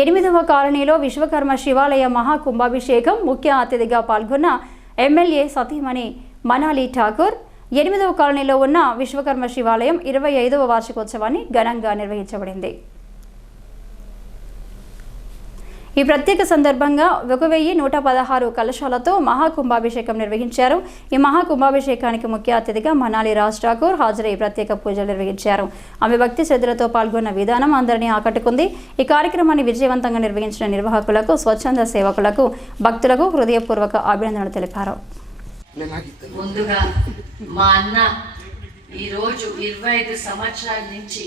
ఎనిమిదవ కాలనీలో విశ్వకర్మ శివాలయ మహాకుంభాభిషేకం ముఖ్య అతిథిగా పాల్గొన్న ఎమ్మెల్యే సతీమణి మనాలి ఠాకూర్. ఎనిమిదవ కాలనీలో ఉన్న విశ్వకర్మ శివాలయం ఇరవై ఐదవ వార్షికోత్సవాన్ని ఘనంగా నిర్వహించబడింది. ఈ ప్రత్యేక సందర్భంగా ఒక వెయ్యి నూట పదహారు కలశాలతో మహాకుంభాభిషేకం నిర్వహించారు. ఈ మహాకుంభాభిషేకానికి ముఖ్య అతిథిగా మనాలి రాజ్ ఠాకూర్ హాజరై ప్రత్యేక పూజలు నిర్వహించారు. ఆమె భక్తి శ్రద్ధలతో పాల్గొన్న విధానం అందరినీ ఆకట్టుకుంది. ఈ కార్యక్రమాన్ని విజయవంతంగా నిర్వహించిన నిర్వాహకులకు స్వచ్ఛంద సేవకులకు భక్తులకు హృదయపూర్వక అభినందనలు తెలిపారు. ముందుగా మా అన్న ఈరోజు ఇరవై ఐదు సంవత్సరాల నుంచి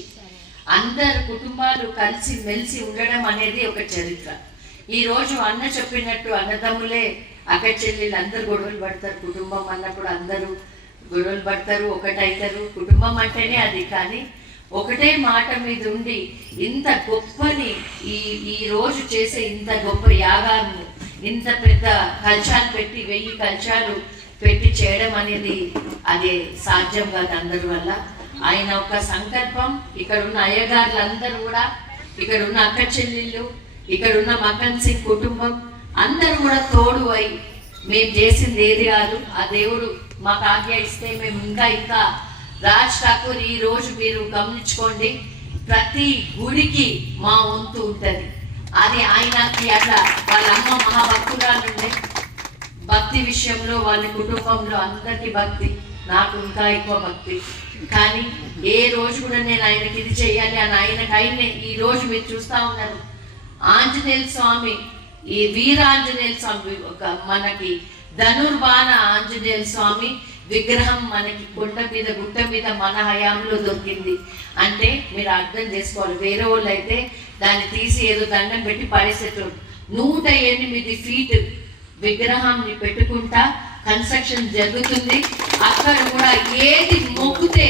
అందరు కుటుంబాలు కలిసి మెలిసి ఉండడం అనేది ఒక చరిత్ర. ఈ రోజు అన్న చెప్పినట్టు అన్నదమ్ములే అక్క చెల్లెళ్ళు అందరు గొడవలు పడతారు కుటుంబం అన్నప్పుడు అందరూ గొడవలు పడతారు ఒకటైతారు. కుటుంబం అంటేనే అది కానీ ఒకటే మాట మీద ఉండి ఇంత గొప్పని ఈ ఈ రోజు చేసే ఇంత గొప్ప యాగాన్ని ఇంత పెద్ద కల్చాలు పెట్టి వెయ్యి కల్చాలు పెట్టి చేయడం అనేది అది సాధ్యం కాదు అందరి వల్ల. ఆయన ఒక సంకల్పం ఇక్కడ ఉన్న అయ్యగారులందరూ కూడా ఇక్కడ ఉన్న అక్క చెల్లెళ్ళు ఇక్కడ ఉన్న మకన్ సింగ్ కుటుంబం అందరూ కూడా తోడు అయి మేము చేసింది ఏది కాదు. ఆ దేవుడు మాకు ఆజ్ఞ ఇస్తే మేము ఇంకా ఇంకా రాజ్ ఠాకూర్ ఈ రోజు మీరు గమనించుకోండి. ప్రతి గుడికి మా వంతు ఉంటుంది. అది ఆయనకి అట్లా వాళ్ళ అమ్మ మహాభక్తురాలు ఉండే. భక్తి విషయంలో వాళ్ళ కుటుంబంలో అందరికీ భక్తి. నాకు ఇంకా ఎక్కువ భక్తి. కానీ ఏ రోజు కూడా నేను ఆయనకి ఇది చేయాలి అని ఆయనకు ఆయన్నే ఈ రోజు మీరు చూస్తా ఉన్నారు. ఆంజనేయ స్వామి ఈ వీరాంజనేయ స్వామి ఒక మనకి ధనుర్బాణ ఆంజనేయ స్వామి విగ్రహం మనకి కొండ మీద గుట్ట మీద మన హయాంలో దొరికింది. అంటే మీరు అర్థం చేసుకోవాలి. వేరే వాళ్ళు అయితే దాన్ని తీసి ఏదో దండం పెట్టి పడేసేటోడు నూట ఎనిమిది ఫీట్ విగ్రహాన్ని పెట్టుకుంటా కన్స్ట్రక్షన్ జరుగుతుంది. అక్కడ కూడా ఏది మొక్కితే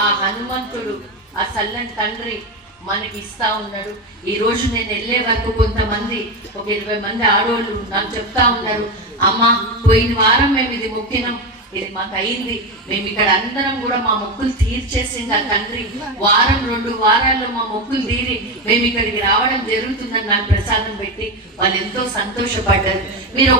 ఆ హనుమంతుడు ఆ సల్లని తండ్రి మనకి ఇస్తా ఉన్నాడు ఈ రోజు నేను వెళ్ళే వరకు కొంతమంది ఒక ఇరవై మంది ఆడవాళ్ళు నాకు చెప్తా ఉన్నారు అమ్మ పోయిన వారం మేము ఇది మొక్కినాం. ఇది మాకు అయింది. మేము ఇక్కడ అందరం కూడా మా మొక్కులు తీర్చేసింది ఆ తండ్రి. వారం రెండు వారాల్లో మా మొక్కులు తీరి మేము ఇక్కడికి రావడం జరుగుతుందని నాకు ప్రసాదం పెట్టి వాళ్ళు ఎంతో సంతోషపడ్డారు. మీరు